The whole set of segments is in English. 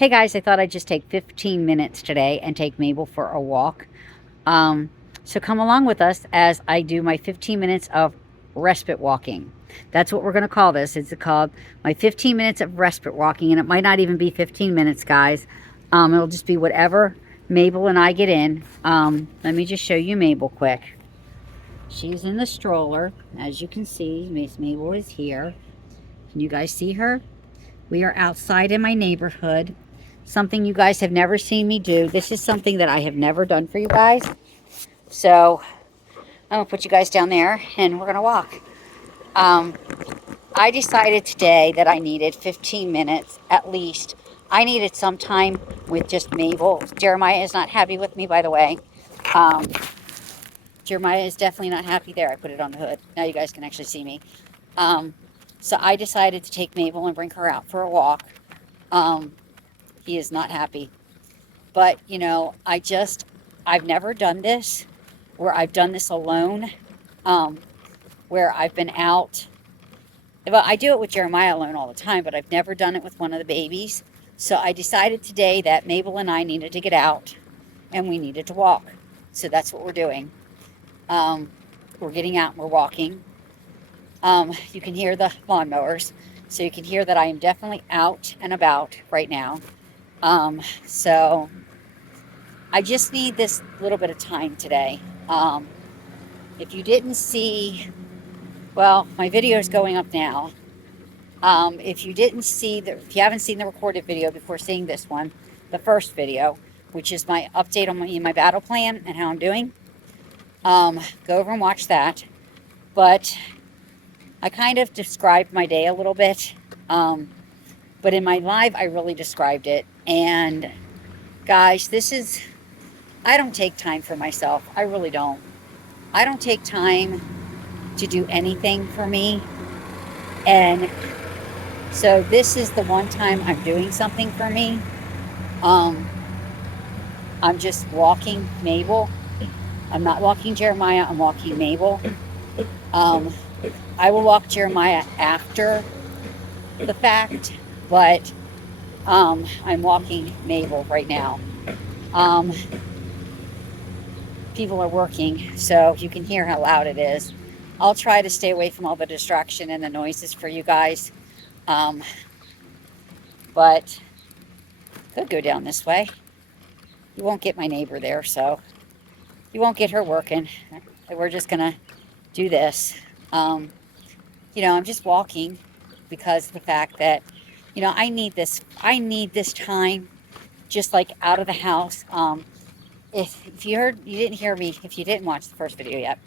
Hey guys, I thought I'd just take 15 minutes today and take Mabel for a walk. So come along with us as I do my 15 minutes of respite walking. That's what we're going to call this. It's called my 15 minutes of respite walking, and it might not even be 15 minutes, guys. It'll just be whatever Mabel and I get in. Let me just show you Mabel quick. She's in the stroller. As you can see, Miss Mabel is here. Can you guys see her? We are outside in my neighborhood. Something you guys have never seen me do. This is something that I have never done for you guys. So I'm going to put you guys down there and we're going to walk. I decided today that I needed 15 minutes at least. I needed some time with just Mabel. Jeremiah is not happy with me, by the way. Jeremiah is definitely not happy there. I put it on the hood. Now you guys can actually see me. So I decided to take Mabel and bring her out for a walk. He is not happy. But, you know, I've never done this where I've done this alone, where I've been out. Well, I do it with Jeremiah alone all the time, but I've never done it with one of the babies. So I decided today that Mabel and I needed to get out and we needed to walk. So that's what we're doing. We're getting out and we're walking. You can hear the lawnmowers, so you can hear that I am definitely out and about right now. So I just need this little bit of time today. If you didn't see, well, my video is going up now. If you haven't seen the recorded video before seeing this one, the first video, which is my update on my battle plan and how I'm doing, go over and watch that. But I kind of described my day a little bit, but in my live, I really described it. And guys, I don't take time for myself. I really don't. I don't take time to do anything for me. And so this is the one time I'm doing something for me. I'm just walking Mabel. I'm not walking Jeremiah, I'm walking Mabel. I will walk Jeremiah after the fact, but I'm walking Mabel right now. People are working, so you can hear how loud it is. I'll try to stay away from all the distraction and the noises for you guys. But could go down this way. You won't get my neighbor there, so you won't get her working. We're just gonna do this. You know, I'm just walking because of the fact that, you know, I need this time just like out of the house. If you didn't hear me, if you didn't watch the first video yet,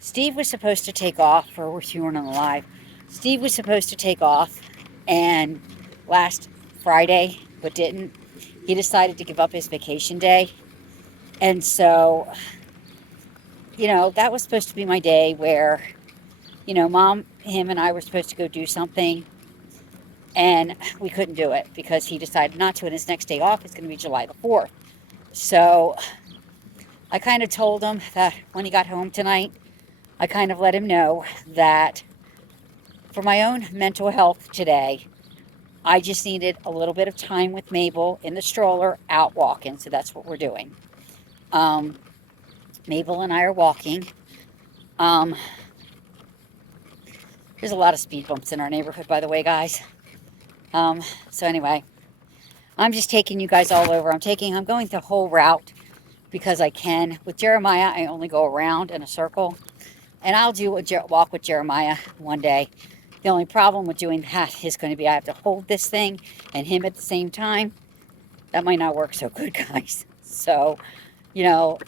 Steve was supposed to take off, or if you weren't on the live, Steve was supposed to take off and last Friday, but didn't. He decided to give up his vacation day. And so, you know, that was supposed to be my day where, you know, Mom, him, and I were supposed to go do something, and we couldn't do it because he decided not to, and his next day off is going to be July the 4th. So I kind of told him that when he got home tonight, I kind of let him know that for my own mental health today, I just needed a little bit of time with Mabel in the stroller out walking. So that's what we're doing. Mabel and I are walking. There's a lot of speed bumps in our neighborhood, by the way, guys. So anyway, I'm just taking you guys all over. I'm going the whole route because I can. With Jeremiah, I only go around in a circle. And I'll do a walk with Jeremiah one day. The only problem with doing that is going to be I have to hold this thing and him at the same time. That might not work so good, guys. So, you know,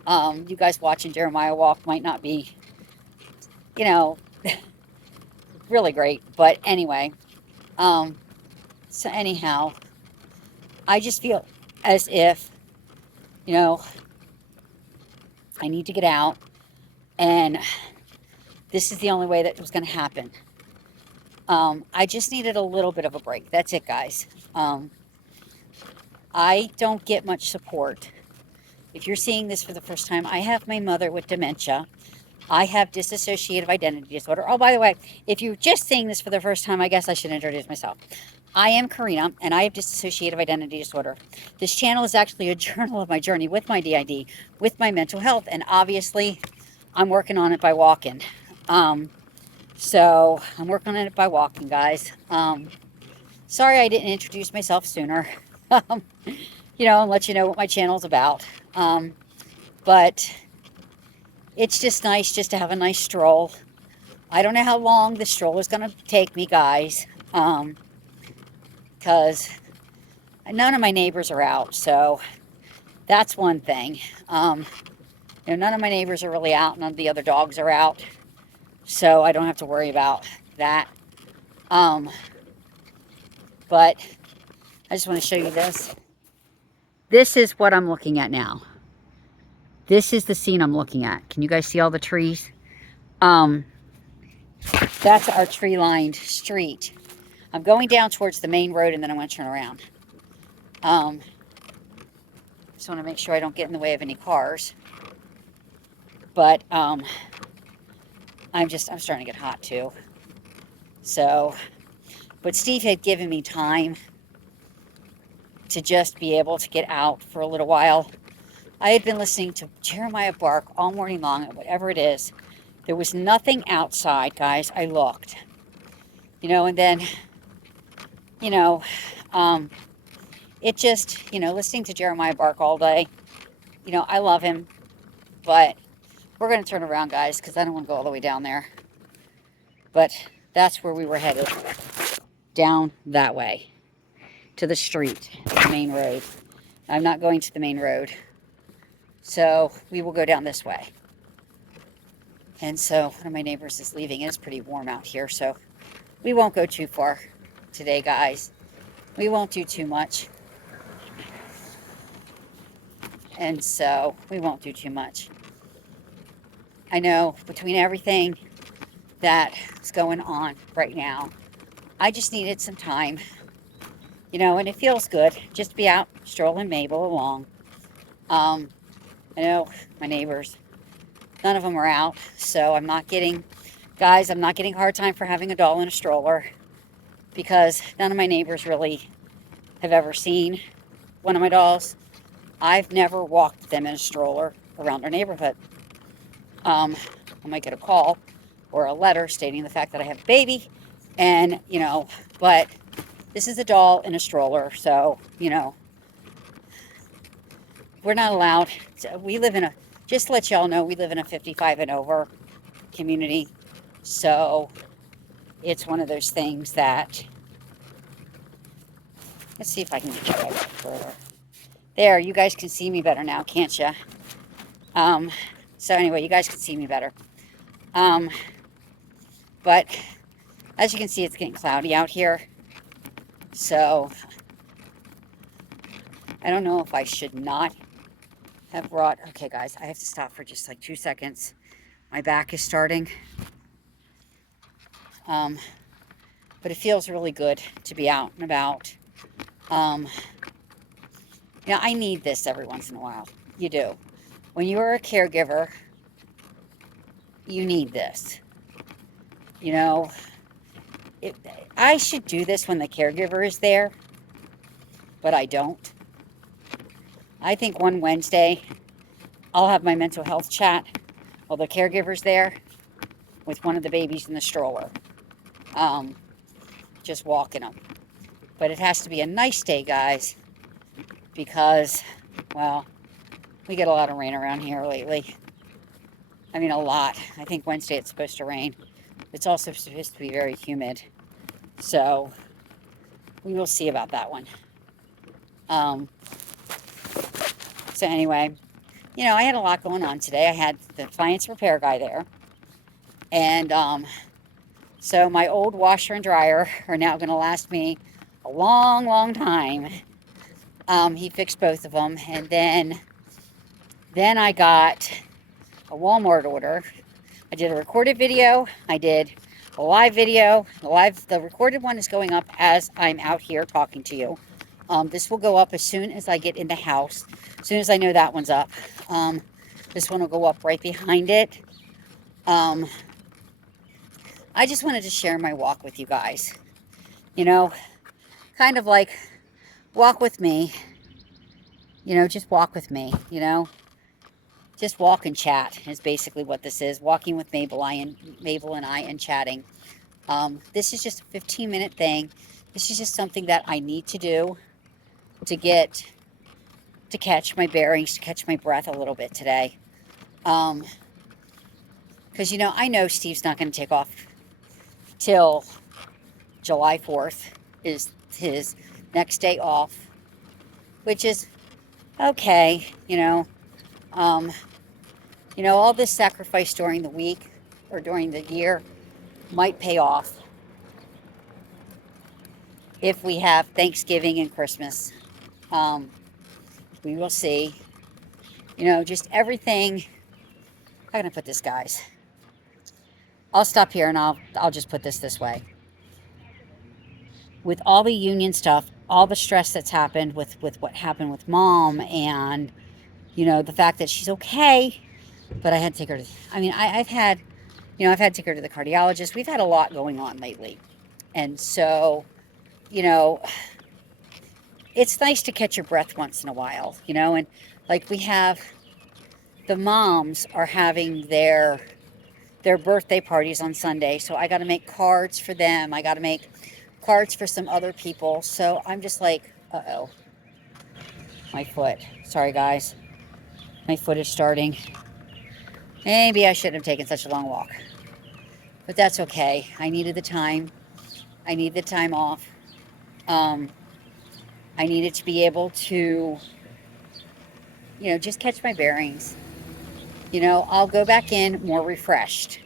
you guys watching Jeremiah walk might not be, you know, really great. But anyway, so anyhow, I just feel as if, you know, I need to get out, and this is the only way that was going to happen. I just needed a little bit of a break. That's it, guys. I don't get much support. If you're seeing this for the first time, I have my mother with dementia. I have dissociative identity disorder. Oh, by the way, if you're just seeing this for the first time, I guess I should introduce myself. I am Corrina, and I have dissociative identity disorder. This channel is actually a journal of my journey with my DID, with my mental health, and obviously, I'm working on it by walking. So, I'm working on it by walking, guys. Sorry I didn't introduce myself sooner. And let you know what my channel's about. But it's just nice just to have a nice stroll. I don't know how long the stroll is going to take me, guys. Because none of my neighbors are out, so that's one thing. None of my neighbors are really out. None of the other dogs are out, so I don't have to worry about that. But I just want to show you this. This is what I'm looking at now. This is the scene I'm looking at. Can you guys see all the trees? That's our tree-lined street. I'm going down towards the main road, and then I'm going to turn around. Just want to make sure I don't get in the way of any cars. But I'm starting to get hot too. So, but Steve had given me time to just be able to get out for a little while. I had been listening to Jeremiah bark all morning long, whatever it is. There was nothing outside, guys. I looked, and then, it just, listening to Jeremiah bark all day, I love him, but we're going to turn around, guys, because I don't want to go all the way down there. But that's where we were headed, down that way, to the street, the main road. I'm not going to the main road, so we will go down this way. And so one of my neighbors is leaving. It's pretty warm out here, so we won't go too far today, guys. We won't do too much. And so we won't do too much. I know between everything that's going on right now, I just needed some time, and it feels good just to be out strolling Mabel along. I know my neighbors, none of them are out, so I'm not getting a hard time for having a doll in a stroller, because none of my neighbors really have ever seen one of my dolls. I've never walked them in a stroller around our neighborhood. I might get a call or a letter stating the fact that I have a baby, and, but this is a doll in a stroller, so, we're not allowed. We live in just to let y'all know, we live in a 55 and over community, so it's one of those things that, let's see if I can get you guys further. There, you guys can see me better now, can't you? So anyway, you guys can see me better. But as you can see, it's getting cloudy out here. So I don't know if I should not have brought... Okay, guys, I have to stop for just like 2 seconds. My back is starting. But it feels really good to be out and about. I need this every once in a while. You do. When you are a caregiver, you need this. I should do this when the caregiver is there, but I don't. I think one Wednesday, I'll have my mental health chat while the caregiver's there with one of the babies in the stroller. Just walking them. But it has to be a nice day, guys, because, well, we get a lot of rain around here lately. I mean, a lot. I think Wednesday it's supposed to rain. It's also supposed to be very humid. So, we will see about that one. So anyway, I had a lot going on today. I had the appliance repair guy there. And so my old washer and dryer are now going to last me a long, long time. He fixed both of them. And then I got a Walmart order. I did a recorded video. I did a live video. The recorded one is going up as I'm out here talking to you. This will go up as soon as I get in the house. As soon as I know that one's up. This one will go up right behind it. I just wanted to share my walk with you guys. kind of like walk with me, just walk with me, just walk and chat is basically what this is. Walking with Mabel and I and chatting. This is just a 15-minute thing. This is just something that I need to do to catch my bearings, to catch my breath a little bit today. Because, I know Steve's not going to take off till July 4th is his next day off, which is okay, all this sacrifice during the week or during the year might pay off if we have Thanksgiving and Christmas. We will see. Just everything. How can I put this, guys? I'll stop here and I'll just put this way. With all the union stuff, all the stress that's happened with what happened with Mom, and the fact that she's okay, but I had to take her to. I've had to take her to the cardiologist. We've had a lot going on lately, and so it's nice to catch your breath once in a while, and like we have. The moms are having their birthday parties on Sunday, so I got to make cards for them. I got to make cards for some other people. So I'm just like, uh-oh, my foot. Sorry, guys. My foot is starting. Maybe I shouldn't have taken such a long walk. But that's okay. I needed the time. I need the time off. I needed to be able to, just catch my bearings. I'll go back in more refreshed.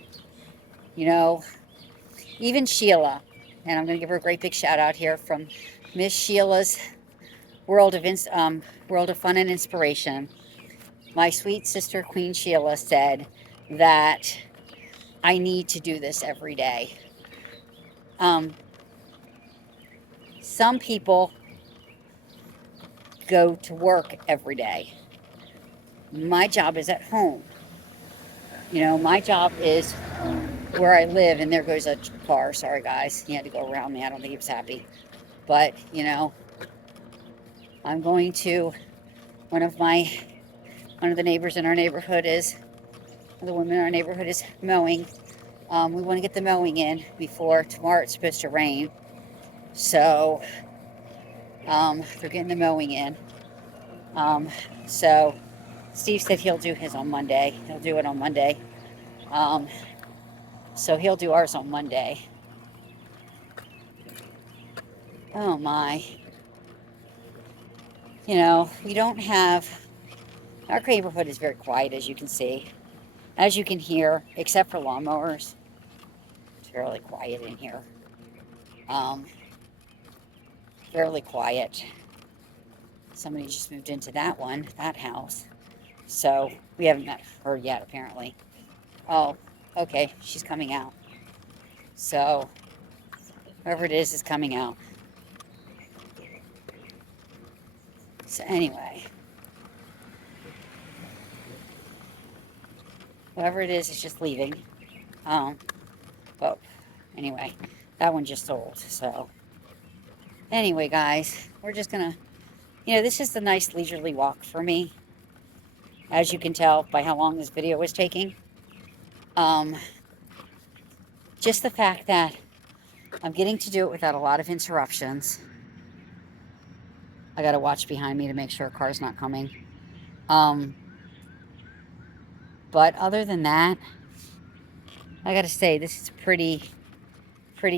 Even Sheila, and I'm going to give her a great big shout out here from Miss Sheila's World of Fun and Inspiration. My sweet sister, Queen Sheila, said that I need to do this every day. Some people go to work every day. My job is at home. My job is where I live, and there goes a car. Sorry, guys. He had to go around me. I don't think he was happy. But, I'm going to, one of the neighbors in our neighborhood the woman in our neighborhood is mowing. We want to get the mowing in before tomorrow. It's supposed to rain. So, they're getting the mowing in. So, Steve said he'll do his on Monday. He'll do it on Monday. So he'll do ours on Monday. Oh my. We don't have, our neighborhood is very quiet, as you can see. As you can hear, except for lawnmowers. It's fairly quiet in here. Fairly quiet. Somebody just moved into that house. So we haven't met her yet, apparently. Oh, okay, she's coming out. So whoever it is coming out. So anyway, whoever it is just leaving. But anyway, that one just sold. So anyway, guys, we're just gonna, this is a nice leisurely walk for me, as you can tell by how long this video was taking. Just the fact that I'm getting to do it without a lot of interruptions. I got to watch behind me to make sure a car's not coming. But other than that, I got to say, this is pretty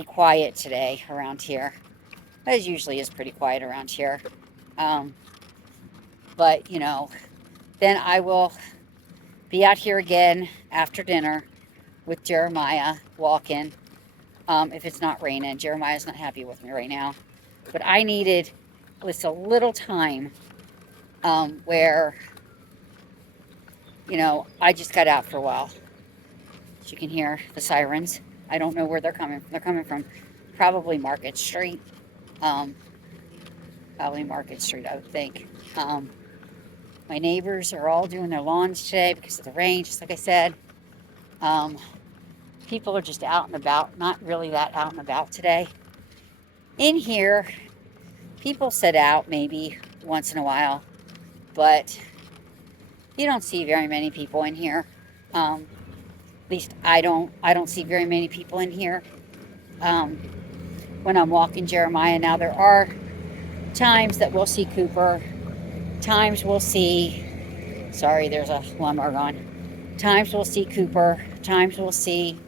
quiet today around here. It usually is pretty quiet around here. But, then I will be out here again after dinner with Jeremiah walking. If it's not raining. Jeremiah's not happy with me right now. But I needed just a little time where, I just got out for a while. As you can hear the sirens. I don't know where they're coming from. They're coming from probably Market Street. Probably Market Street, I would think. My neighbors are all doing their lawns today because of the rain, just like I said. People are just out and about, not really that out and about today. In here, People sit out maybe once in a while, but you don't see very many people in here. At least I don't see very many people in here um, when I'm walking Jeremiah. Now there are times that we'll see Cooper. Times we'll see. Sorry, there's a lawnmower gone. Times we'll see Cooper. Times we'll see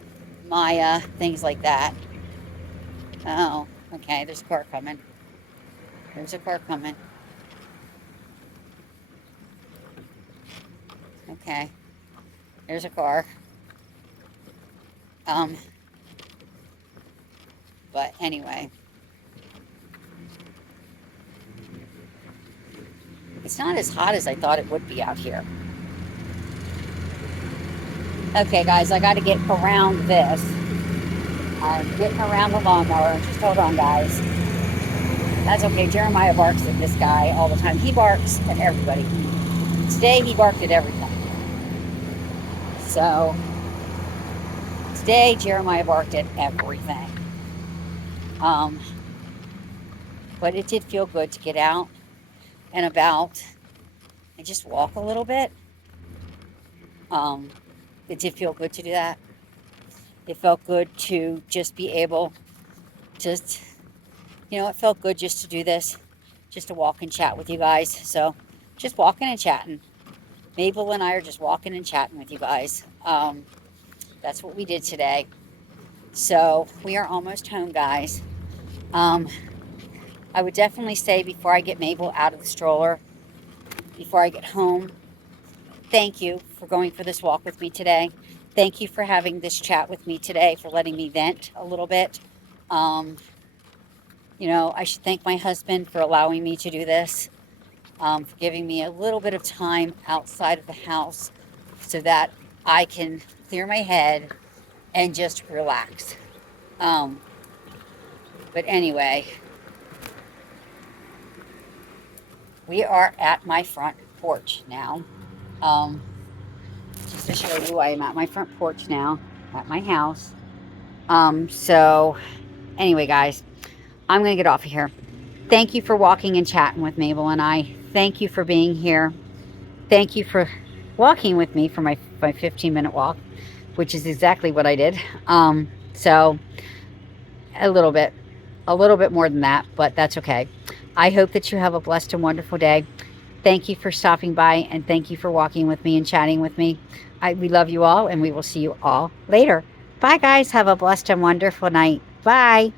Maya. Things like that. Oh, okay. There's a car coming. There's a car coming. Okay. There's a car. Um, but anyway. It's not as hot as I thought it would be out here. Okay, guys, I got to get around this. I'm getting around the lawnmower. Just hold on, guys. That's okay. Jeremiah barks at this guy all the time. He barks at everybody. Today, he barked at everything. So, today, Jeremiah barked at everything. But it did feel good to get out and about and just walk a little bit. It did feel good to do that. It felt good to just be able to, it felt good just to do this, just to walk and chat with you guys. So just walking and chatting. Mabel and I are just walking and chatting with you guys. That's what we did today. So we are almost home, guys. I would definitely say before I get Mabel out of the stroller, before I get home, thank you for going for this walk with me today. Thank you for having this chat with me today, for letting me vent a little bit. I should thank my husband for allowing me to do this, for giving me a little bit of time outside of the house so that I can clear my head and just relax. But anyway, we are at my front porch now. Just to show you, I am at my front porch now, at my house. So anyway, guys, I'm going to get off of here. Thank you for walking and chatting with Mabel and I. Thank you for being here. Thank you for walking with me for my 15-minute walk, which is exactly what I did. So a little bit more than that, but that's okay. I hope that you have a blessed and wonderful day. Thank you for stopping by, and thank you for walking with me and chatting with me. We love you all, and we will see you all later. Bye, guys. Have a blessed and wonderful night. Bye.